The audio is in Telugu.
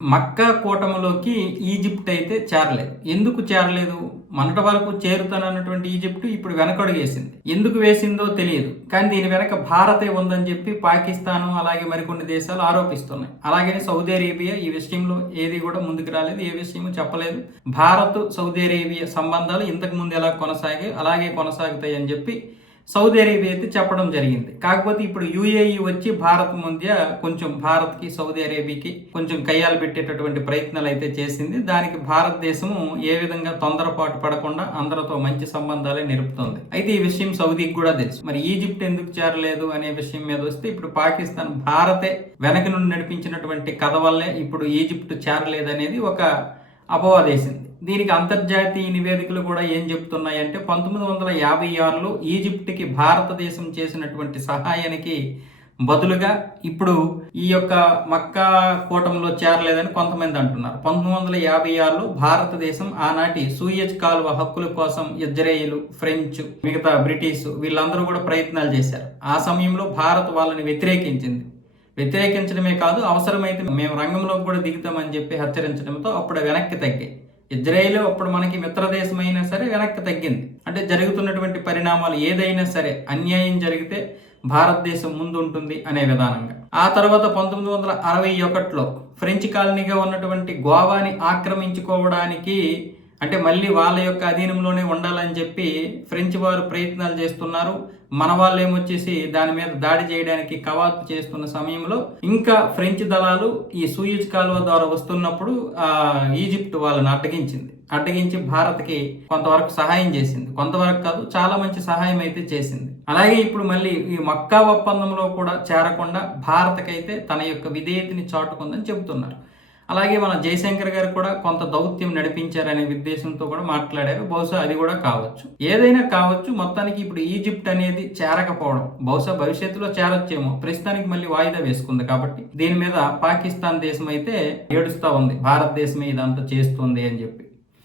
మక్కా కూటమిలోకి ఈజిప్ట్ అయితే చేరలేదు. ఎందుకు చేరలేదు? మొన్నటి వరకు చేరుతానన్నటువంటి ఈజిప్ట్ ఇప్పుడు వెనకడుగేసింది. ఎందుకు వేసిందో తెలియదు. కానీ దీని వెనక భారతే ఉందని చెప్పి పాకిస్తాను అలాగే మరికొన్ని దేశాలు ఆరోపిస్తున్నాయి. అలాగని సౌదీ అరేబియా ఈ విషయంలో ఏది కూడా ముందుకు రాలేదు, ఏ విషయమూ చెప్పలేదు. భారత్ సౌదీ అరేబియా సంబంధాలు ఇంతకు ముందు ఎలా కొనసాగాయి అలాగే కొనసాగుతాయి అని చెప్పి సౌదీ అరేబియా అయితే చెప్పడం జరిగింది. కాకపోతే ఇప్పుడు యుఏఈ వచ్చి భారత్ మధ్య కొంచెం భారత్కి సౌదీ అరేబియాకి కొంచెం కయ్యాలు పెట్టేటటువంటి ప్రయత్నాలు అయితే చేసింది. దానికి భారతదేశము ఏ విధంగా తొందరపాటు పడకుండా అందరితో మంచి సంబంధాలే నిలుపుతోంది. అయితే ఈ విషయం సౌదీకి కూడా తెలుసు. మరి ఈజిప్ట్ ఎందుకు చేరలేదు అనే విషయం మీద వస్తే ఇప్పుడు పాకిస్తాన్ భారతే వెనక నుండి నడిపించినటువంటి కథ వల్లే ఇప్పుడు ఈజిప్ట్ చేరలేదనేది ఒక అపవాదేసింది. దీనికి అంతర్జాతీయ నివేదికలు కూడా ఏం చెప్తున్నాయంటే 1956లో ఈజిప్ట్కి భారతదేశం చేసినటువంటి సహాయానికి బదులుగా ఇప్పుడు ఈ యొక్క మక్కా కూటమిలో చేరలేదని కొంతమంది అంటున్నారు. 1956లో భారతదేశం ఆనాటి సూయజ్ కాలువ హక్కుల కోసం ఇజ్రాయేల్, ఫ్రెంచ్, మిగతా బ్రిటిష్ వీళ్ళందరూ కూడా ప్రయత్నాలు చేశారు. ఆ సమయంలో భారత్ వాళ్ళని వ్యతిరేకించడమే కాదు, అవసరమైతే మేము రంగంలోకి కూడా దిగుతామని చెప్పి హెచ్చరించడంతో అప్పుడు వెనక్కి తగ్గాయి. ఇజ్రాయేల్ అప్పుడు మనకి మిత్రదేశం అయినా సరే వెనక్కి తగ్గింది. అంటే జరుగుతున్నటువంటి పరిణామాలు ఏదైనా సరే అన్యాయం జరిగితే భారతదేశం ముందు ఉంటుంది అనే విధానంగా. ఆ తర్వాత 1961లో ఫ్రెంచ్ కాలనీగా ఉన్నటువంటి గోవాని ఆక్రమించుకోవడానికి, అంటే మళ్ళీ వాళ్ళ యొక్క అధీనంలోనే ఉండాలని చెప్పి ఫ్రెంచ్ వారు ప్రయత్నాలు చేస్తున్నారు. మన వాళ్ళు ఏమొచ్చేసి దాని మీద దాడి చేయడానికి కవాతు చేస్తున్న సమయంలో ఇంకా ఫ్రెంచ్ దళాలు ఈ సూయిజ్ కాలువ ద్వారా వస్తున్నప్పుడు ఈజిప్ట్ వాళ్ళని అడ్డగించి భారత్కి కొంతవరకు సహాయం చేసింది. కొంతవరకు కాదు, చాలా మంచి సహాయం అయితే చేసింది. అలాగే ఇప్పుడు మళ్ళీ ఈ మక్కా ఒప్పందంలో కూడా చేరకుండా భారత్కైతే తన యొక్క విధేయతని చాటుకుందని చెబుతున్నారు. అలాగే మన జయశంకర్ గారు కూడా కొంత దౌత్యం నడిపించారనే ఉద్దేశంతో కూడా మాట్లాడారు. బహుశా అది కూడా కావచ్చు, ఏదైనా కావచ్చు. మొత్తానికి ఇప్పుడు ఈజిప్ట్ అనేది చేరకపోవడం, బహుశా భవిష్యత్తులో చేరొచ్చేమో, ప్రస్తుతానికి మళ్ళీ వాయిదా వేసుకుంది. కాబట్టి దీని మీద పాకిస్తాన్ దేశం అయితే ఏడుస్తూ ఉంది, భారతదేశమే ఇదంతా చేస్తుంది అని చెప్పి.